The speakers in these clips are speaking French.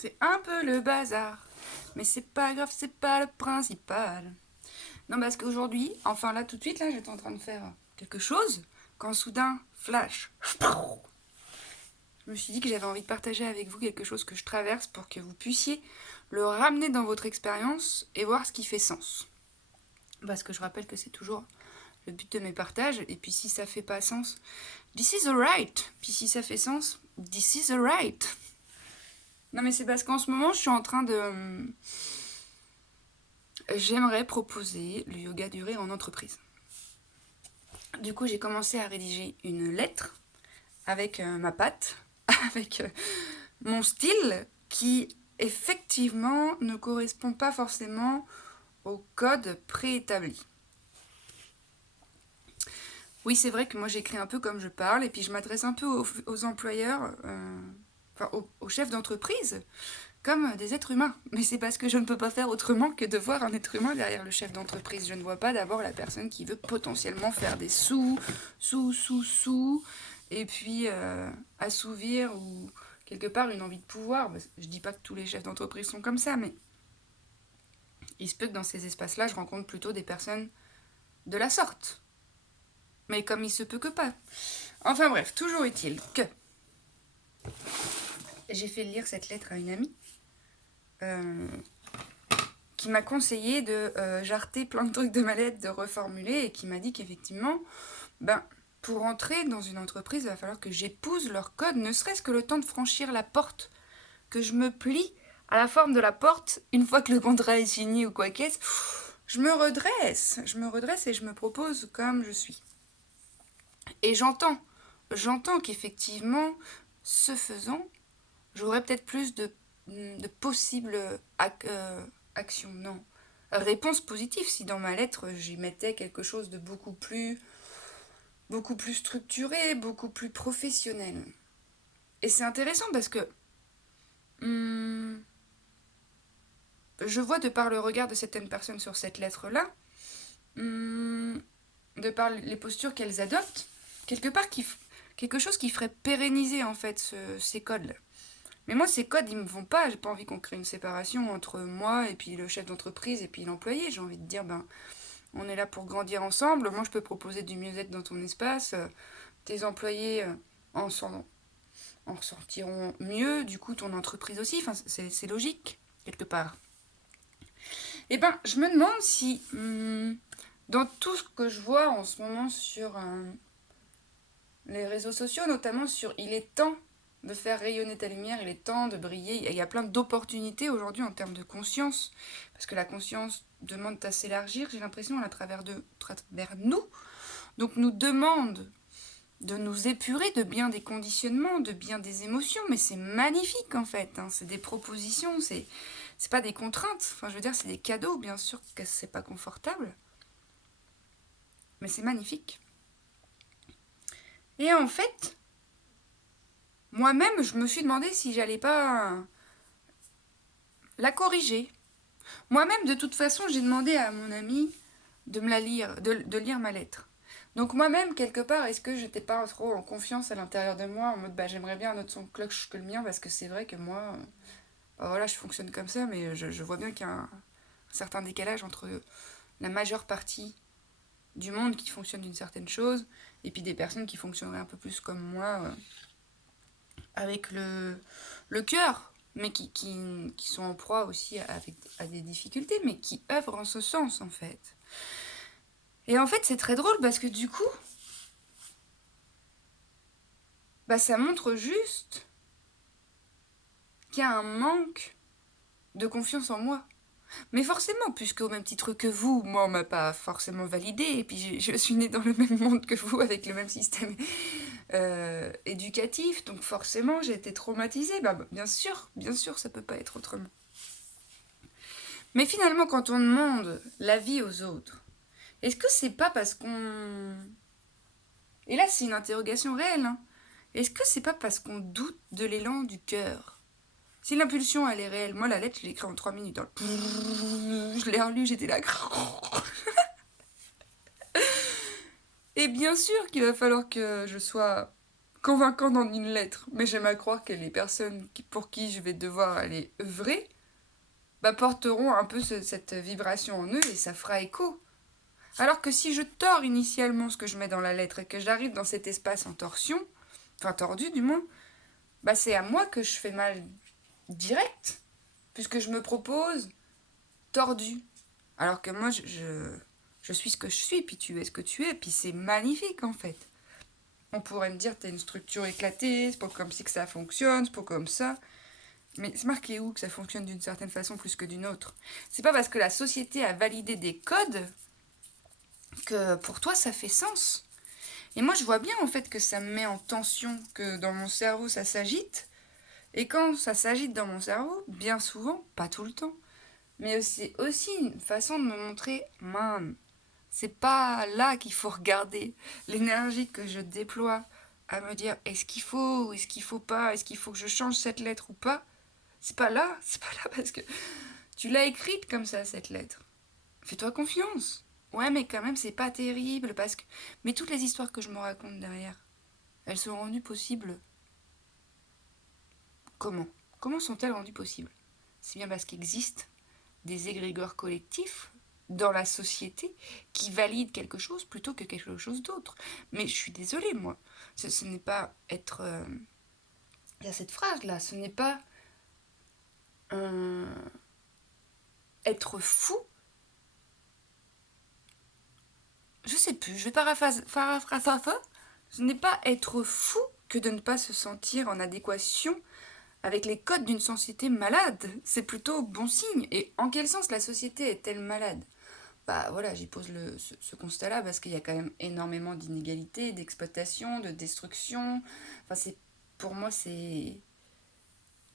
C'est un peu le bazar. Mais c'est pas grave, c'est pas le principal. Non, parce qu'aujourd'hui, enfin là, tout de suite, là, j'étais en train de faire quelque chose, quand soudain, flash. Je me suis dit que j'avais envie de partager avec vous quelque chose que je traverse pour que vous puissiez le ramener dans votre expérience et voir ce qui fait sens. Parce que je rappelle que c'est toujours le but de mes partages, et puis si ça fait pas sens, this is alright. Puis si ça fait sens, this is alright. Non mais c'est parce qu'en ce moment, je suis en train de... J'aimerais proposer le yoga duré en entreprise. Du coup, j'ai commencé à rédiger une lettre avec ma patte, avec mon style qui effectivement ne correspond pas forcément au code préétabli. Oui, c'est vrai que moi j'écris un peu comme je parle et puis je m'adresse un peu aux employeurs, enfin aux chefs d'entreprise, comme des êtres humains. Mais c'est parce que je ne peux pas faire autrement que de voir un être humain derrière le chef d'entreprise. Je ne vois pas d'abord la personne qui veut potentiellement faire des sous, et puis assouvir ou quelque part une envie de pouvoir. Je dis pas que tous les chefs d'entreprise sont comme ça, mais il se peut que dans ces espaces-là, je rencontre plutôt des personnes de la sorte. Mais comme il se peut que pas. Enfin bref, toujours est-il que j'ai fait lire cette lettre à une amie qui m'a conseillé de jarter plein de trucs de ma lettre, de reformuler, et qui m'a dit qu'effectivement, pour entrer dans une entreprise, il va falloir que j'épouse leur code, ne serait-ce que le temps de franchir la porte, que je me plie à la forme de la porte, une fois que le contrat est signé ou quoi qu'est-ce, je me redresse et je me propose comme je suis. Et j'entends qu'effectivement, ce faisant, j'aurais peut-être plus de possibles actions, non, réponses positives si dans ma lettre j'y mettais quelque chose de beaucoup plus structuré, beaucoup plus professionnel. Et c'est intéressant parce que je vois de par le regard de certaines personnes sur cette lettre-là, de par les postures qu'elles adoptent, quelque part quelque chose qui ferait pérenniser en fait ces codes-là. Mais moi, ces codes, ils me vont pas. J'ai pas envie qu'on crée une séparation entre moi et puis le chef d'entreprise et puis l'employé. J'ai envie de dire, on est là pour grandir ensemble. Moi, je peux proposer du mieux-être dans ton espace. Tes employés en ressortiront mieux. Du coup, ton entreprise aussi. Enfin, c'est logique, quelque part. Eh ben, je me demande si, dans tout ce que je vois en ce moment sur les réseaux sociaux, notamment sur il est temps de faire rayonner ta lumière, il est temps de briller. Il y a plein d'opportunités aujourd'hui en termes de conscience, parce que la conscience demande à s'élargir, j'ai l'impression, à travers nous. Donc nous demande de nous épurer de bien des conditionnements, de bien des émotions, mais c'est magnifique en fait, hein. C'est des propositions, c'est pas des contraintes, enfin je veux dire c'est des cadeaux, bien sûr que c'est pas confortable, mais c'est magnifique. Et en fait, moi-même je me suis demandé si j'allais pas la corriger. Moi-même de toute façon j'ai demandé à mon ami de me la lire, de lire ma lettre. Donc moi-même, quelque part, est-ce que j'étais pas trop en confiance à l'intérieur de moi, en mode j'aimerais bien un autre son de cloche que le mien, parce que c'est vrai que moi, voilà, je fonctionne comme ça, mais je vois bien qu'il y a un certain décalage entre la majeure partie du monde qui fonctionne d'une certaine chose, et puis des personnes qui fonctionneraient un peu plus comme moi, avec le cœur, mais qui sont en proie aussi à des difficultés, mais qui œuvrent en ce sens, en fait. Et en fait, c'est très drôle, parce que du coup, ça montre juste qu'il y a un manque de confiance en moi. Mais forcément, puisque au même titre que vous, moi on m'a pas forcément validé, et puis je suis née dans le même monde que vous, avec le même système éducatif, donc forcément j'ai été traumatisée. Bien sûr, ça peut pas être autrement. Mais finalement, quand on demande l'avis aux autres, est-ce que c'est pas parce qu'on... Et là, c'est une interrogation réelle, hein. Est-ce que c'est pas parce qu'on doute de l'élan du cœur? Si l'impulsion, elle est réelle, moi la lettre, je l'ai écrite en 3 minutes. Hein. Je l'ai relue, j'étais là. Et bien sûr qu'il va falloir que je sois convaincant dans une lettre, mais j'aime à croire que les personnes pour qui je vais devoir aller œuvrer bah, porteront un peu cette vibration en eux et ça fera écho. Alors que si je tords initialement ce que je mets dans la lettre et que j'arrive dans cet espace en torsion, enfin tordu du moins, bah c'est à moi que je fais mal direct, puisque je me propose tordu. Alors que moi, je suis ce que je suis, puis tu es ce que tu es, puis c'est magnifique en fait. On pourrait me dire, t'as une structure éclatée, c'est pas comme si que ça fonctionne, c'est pas comme ça. Mais c'est marqué où que ça fonctionne d'une certaine façon plus que d'une autre? C'est pas parce que la société a validé des codes que pour toi ça fait sens. Et moi je vois bien en fait que ça me met en tension, que dans mon cerveau ça s'agite. Et quand ça s'agite dans mon cerveau, bien souvent, pas tout le temps, mais c'est aussi une façon de me montrer, man, c'est pas là qu'il faut regarder l'énergie que je déploie à me dire est-ce qu'il faut ou est-ce qu'il faut pas, est-ce qu'il faut que je change cette lettre ou pas. C'est pas là parce que tu l'as écrite comme ça cette lettre. Fais-toi confiance. Ouais, mais quand même c'est pas terrible parce que mais toutes les histoires que je me raconte derrière, elles sont rendues possibles comment? Comment sont-elles rendues possibles? C'est bien parce qu'existe des égrégores collectifs dans la société qui valident quelque chose plutôt que quelque chose d'autre. Mais je suis désolée, moi. Ce n'est pas être... Il y a cette phrase-là, ce n'est pas être fou. Je sais plus, je vais paraphraser. Ce n'est pas être fou que de ne pas se sentir en adéquation avec les codes d'une société malade. C'est plutôt bon signe. Et en quel sens la société est-elle malade? Bah voilà, j'y pose ce constat-là parce qu'il y a quand même énormément d'inégalités, d'exploitation, de destruction. Enfin, pour moi, c'est...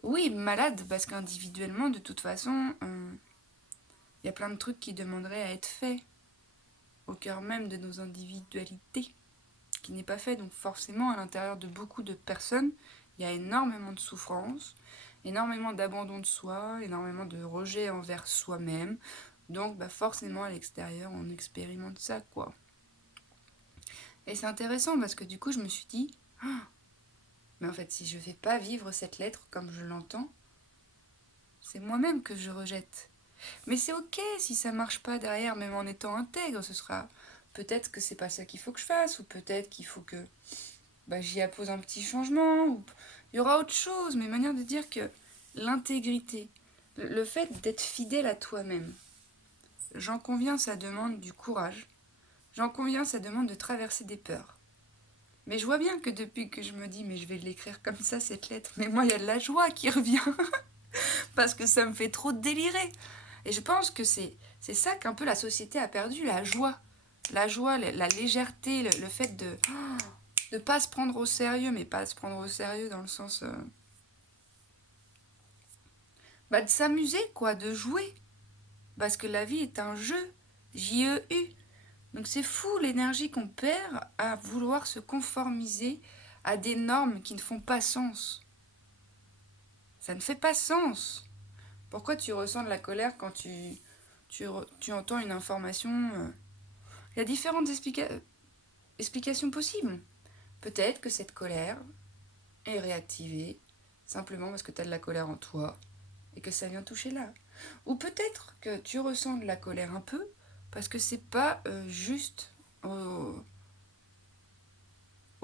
Oui, malade, parce qu'individuellement, de toute façon, il y a plein de trucs qui demanderaient à être faits au cœur même de nos individualités, qui n'est pas fait. Donc forcément, à l'intérieur de beaucoup de personnes, il y a énormément de souffrance, énormément d'abandon de soi, énormément de rejet envers soi-même. Donc bah forcément, à l'extérieur, on expérimente ça, quoi. Et c'est intéressant parce que du coup, je me suis dit, ah, mais en fait, si je ne fais pas vivre cette lettre comme je l'entends, c'est moi-même que je rejette. Mais c'est ok si ça marche pas derrière, même en étant intègre, ce sera peut-être que c'est pas ça qu'il faut que je fasse, ou peut-être qu'il faut que bah, j'y appose un petit changement, ou il y aura autre chose, mais manière de dire que l'intégrité, le fait d'être fidèle à toi-même, j'en conviens, ça demande du courage, j'en conviens, ça demande de traverser des peurs. Mais je vois bien que depuis que je me dis, mais je vais l'écrire comme ça, cette lettre, mais moi, il y a de la joie qui revient, parce que ça me fait trop délirer. Et je pense que c'est ça qu'un peu la société a perdu, la joie. La joie, la légèreté, le fait de ne pas se prendre au sérieux, mais pas se prendre au sérieux dans le sens... bah, de s'amuser, quoi, de jouer. Parce que la vie est un jeu, J-E-U. Donc c'est fou l'énergie qu'on perd à vouloir se conformiser à des normes qui ne font pas sens. Ça ne fait pas sens. Pourquoi tu ressens de la colère quand tu entends une information Il y a différentes explications possibles. Peut-être que cette colère est réactivée simplement parce que tu as de la colère en toi et que ça vient toucher là. Ou peut-être que tu ressens de la colère un peu parce que c'est pas juste au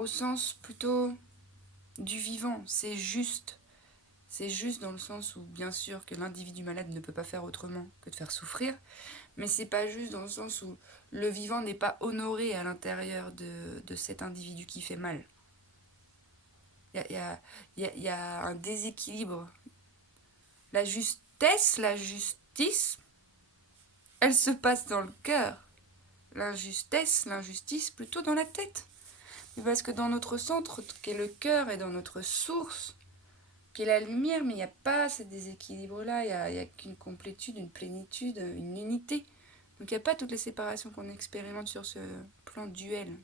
sens plutôt du vivant, c'est juste. C'est juste dans le sens où, bien sûr, que l'individu malade ne peut pas faire autrement que de faire souffrir, mais c'est pas juste dans le sens où le vivant n'est pas honoré à l'intérieur de cet individu qui fait mal. Il y a un déséquilibre. La justesse, la justice, elle se passe dans le cœur. L'injustesse, l'injustice, plutôt dans la tête. Mais parce que dans notre centre, qui est le cœur, et dans notre source, qui est la lumière, mais il n'y a pas ce déséquilibre-là, il n'y a qu'une complétude, une plénitude, une unité. Donc il n'y a pas toutes les séparations qu'on expérimente sur ce plan duel.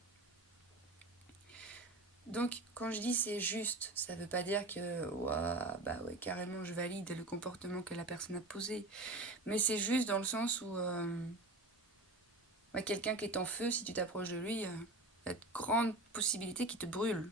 Donc quand je dis c'est juste, ça ne veut pas dire que ouah, bah ouais, carrément je valide le comportement que la personne a posé. Mais c'est juste dans le sens où quelqu'un qui est en feu, si tu t'approches de lui, il y a de grandes possibilités qu'il te brûle.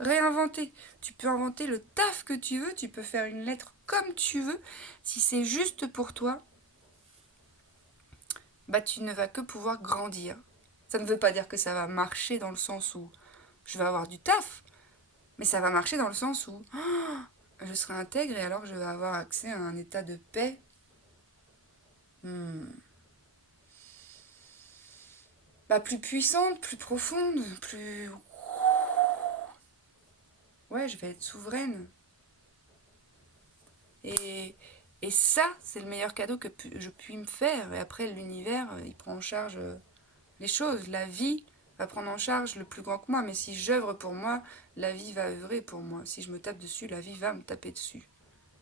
réinventer. Tu peux inventer le taf que tu veux, tu peux faire une lettre comme tu veux. Si c'est juste pour toi, bah tu ne vas que pouvoir grandir. Ça ne veut pas dire que ça va marcher dans le sens où je vais avoir du taf, mais ça va marcher dans le sens où je serai intègre et alors je vais avoir accès à un état de paix. Bah, plus puissante, plus profonde, plus... Ouais, je vais être souveraine. Et, et ça, c'est le meilleur cadeau que je puis me faire. Et après, l'univers, il prend en charge les choses. La vie va prendre en charge le plus grand que moi. Mais si j'œuvre pour moi, la vie va œuvrer pour moi. Si je me tape dessus, la vie va me taper dessus.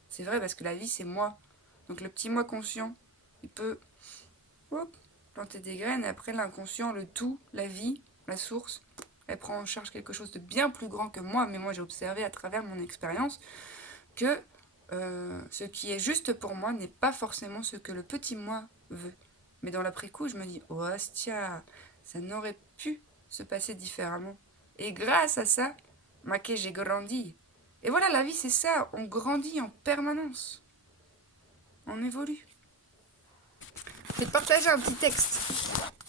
C'est vrai parce que la vie, c'est moi. Donc le petit moi conscient, il peut planter des graines. Et après, l'inconscient, le tout, la vie, la source, elle prend en charge quelque chose de bien plus grand que moi. Mais moi, j'ai observé à travers mon expérience que ce qui est juste pour moi n'est pas forcément ce que le petit moi veut. Mais dans l'après-coup, je me dis, oh hostia, ça n'aurait pu se passer différemment. Et grâce à ça, maquet, j'ai grandi. Et voilà, la vie, c'est ça, on grandit en permanence. On évolue. Je vais te partager un petit texte.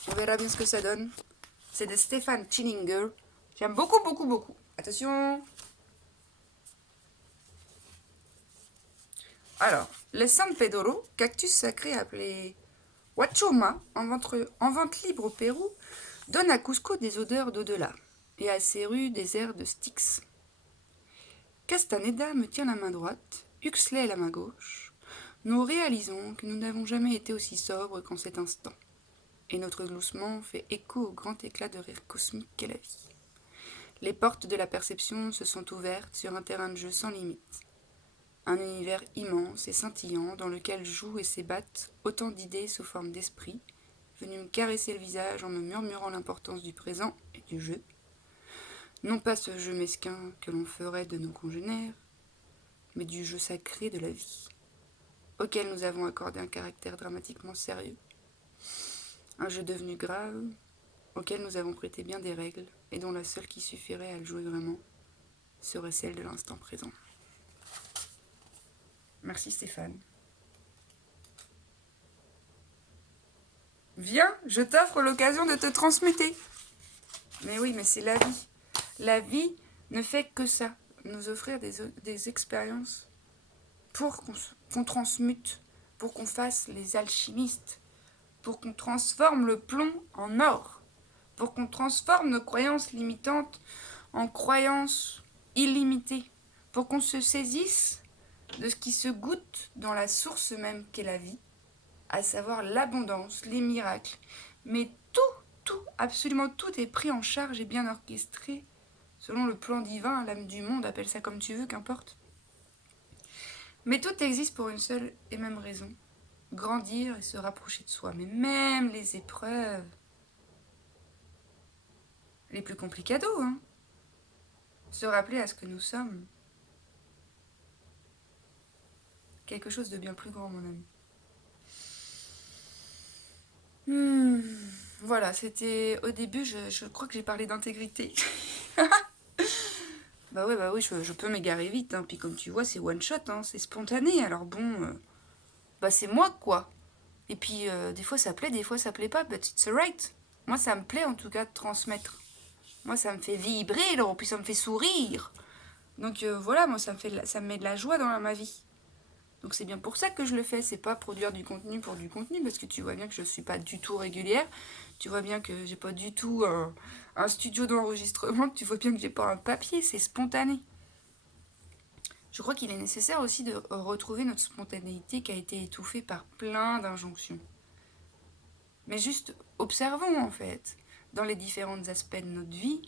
On verra bien ce que ça donne. C'est de Stéphane Schillinger. J'aime beaucoup, beaucoup, beaucoup. Attention. Alors, le San Pedro, cactus sacré appelé Huachuma, en vente libre au Pérou, donne à Cusco des odeurs d'au-delà et à ses rues des airs de Styx. Castaneda me tient la main droite, Huxley la main gauche. Nous réalisons que nous n'avons jamais été aussi sobres qu'en cet instant. Et notre gloussement fait écho au grand éclat de rire cosmique qu'est la vie. Les portes de la perception se sont ouvertes sur un terrain de jeu sans limite. Un univers immense et scintillant dans lequel jouent et s'ébattent autant d'idées sous forme d'esprit, venus me caresser le visage en me murmurant l'importance du présent et du jeu. Non pas ce jeu mesquin que l'on ferait de nos congénères, mais du jeu sacré de la vie, auquel nous avons accordé un caractère dramatiquement sérieux. Un jeu devenu grave, auquel nous avons prêté bien des règles, et dont la seule qui suffirait à le jouer vraiment serait celle de l'instant présent. Merci Stéphane. Viens, je t'offre l'occasion de te transmuter. Mais oui, mais c'est la vie. La vie ne fait que ça, nous offrir des expériences pour qu'on transmute, pour qu'on fasse les alchimistes, pour qu'on transforme le plomb en or, pour qu'on transforme nos croyances limitantes en croyances illimitées, pour qu'on se saisisse de ce qui se goûte dans la source même qu'est la vie, à savoir l'abondance, les miracles. Mais tout, absolument tout est pris en charge et bien orchestré selon le plan divin, l'âme du monde, appelle ça comme tu veux, qu'importe. Mais tout existe pour une seule et même raison, grandir et se rapprocher de soi. Mais même les épreuves, les plus complicados, hein, se rappeler à ce que nous sommes. Quelque chose de bien plus grand, mon ami. Voilà, c'était au début, je crois que j'ai parlé d'intégrité. Bah oui, je peux m'égarer vite, hein. Puis comme tu vois, c'est one shot, hein, c'est spontané, alors bon, bah c'est moi quoi. Et puis des fois ça plaît, des fois ça plaît pas, but it's alright. Moi ça me plaît en tout cas de transmettre. Moi ça me fait vibrer, là, puis ça me fait sourire. Donc voilà, moi ça me met de la joie dans ma vie. Donc c'est bien pour ça que je le fais, c'est pas produire du contenu pour du contenu, parce que tu vois bien que je suis pas du tout régulière, tu vois bien que j'ai pas du tout un studio d'enregistrement, tu vois bien que j'ai pas un papier, c'est spontané. Je crois qu'il est nécessaire aussi de retrouver notre spontanéité qui a été étouffée par plein d'injonctions. Mais juste observons en fait, dans les différents aspects de notre vie,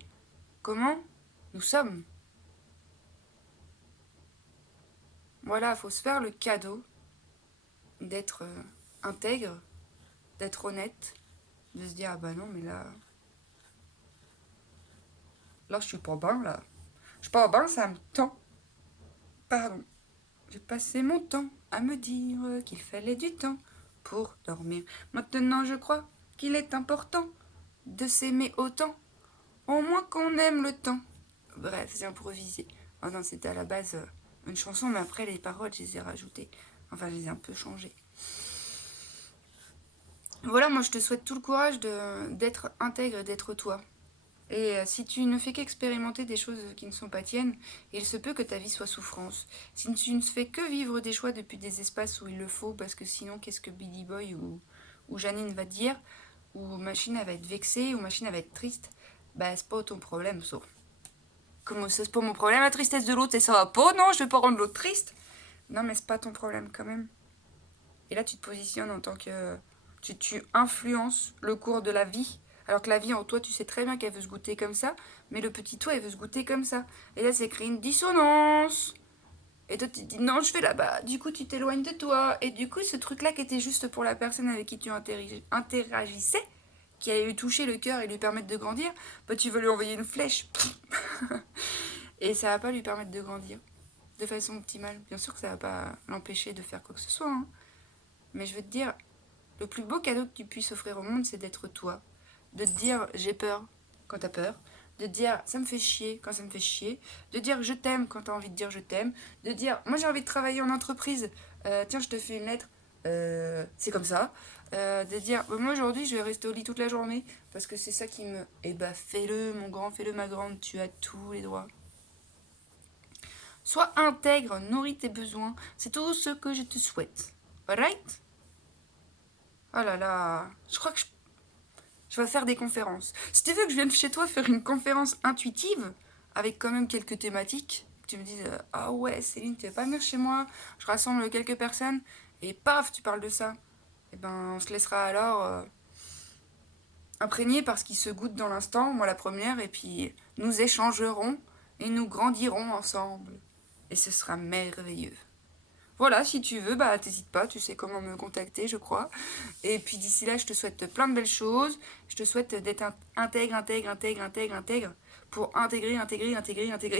comment nous sommes. Voilà, il faut se faire le cadeau d'être intègre, d'être honnête, de se dire ah bah non mais là je suis pas bien là. Je suis pas bien, ça me tend. Pardon. J'ai passé mon temps à me dire qu'il fallait du temps pour dormir. Maintenant je crois qu'il est important de s'aimer autant, au moins qu'on aime le temps. Bref, c'est improvisé. Oh non, c'était à la base une chanson, mais après les paroles, je les ai rajoutées. Enfin, je les ai un peu changées. Voilà, moi je te souhaite tout le courage d'être intègre et d'être toi. Et si tu ne fais qu'expérimenter des choses qui ne sont pas tiennes, il se peut que ta vie soit souffrance. Si tu ne fais que vivre des choix depuis des espaces où il le faut, parce que sinon, qu'est-ce que Billy Boy ou Janine va te dire, ou Machine elle va être vexée, ou Machine elle va être triste, bah c'est pas ton problème, ça. Comment ça, c'est pas mon problème, la tristesse de l'autre, et ça va pas, non, je vais pas rendre l'autre triste. Non, mais c'est pas ton problème quand même. Et là, tu te positionnes en tant que... Tu influences le cours de la vie. Alors que la vie en toi, tu sais très bien qu'elle veut se goûter comme ça, mais le petit toi, il veut se goûter comme ça. Et là, c'est créé une dissonance. Et toi, tu te dis non, je vais là-bas. Du coup, tu t'éloignes de toi. Et du coup, ce truc-là qui était juste pour la personne avec qui tu interagissais, qui allait lui toucher le cœur et lui permettre de grandir, bah, tu veux lui envoyer une flèche. Et ça va pas lui permettre de grandir de façon optimale. Bien sûr que ça va pas l'empêcher de faire quoi que ce soit, hein. Mais je veux te dire, le plus beau cadeau que tu puisses offrir au monde, c'est d'être toi. De te dire j'ai peur quand t'as peur. De te dire ça me fait chier quand ça me fait chier. De dire je t'aime quand t'as envie de dire je t'aime. De dire moi j'ai envie de travailler en entreprise. Tiens, je te fais une lettre. C'est comme ça. De dire moi aujourd'hui je vais rester au lit toute la journée parce que c'est ça qui me... Eh bah fais-le mon grand, fais-le ma grande, tu as tous les droits. Sois intègre, nourris tes besoins. C'est tout ce que je te souhaite. Alright? Oh là là, je crois que je vais faire des conférences. Si tu veux que je vienne chez toi faire une conférence intuitive, avec quand même quelques thématiques, que tu me dises ah ouais, Céline, tu veux pas venir chez moi? Je rassemble quelques personnes, et paf, tu parles de ça. Et ben, on se laissera alors imprégner par ce qui se goûte dans l'instant, moi la première, et puis nous échangerons et nous grandirons ensemble. Et ce sera merveilleux. Voilà, si tu veux, bah t'hésites pas, tu sais comment me contacter, je crois. Et puis d'ici là, je te souhaite plein de belles choses. Je te souhaite d'être intègre, pour intégrer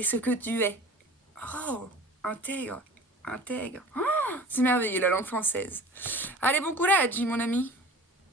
ce que tu es. Oh, intègre. Oh, c'est merveilleux la langue française. Allez, bon courage, mon ami.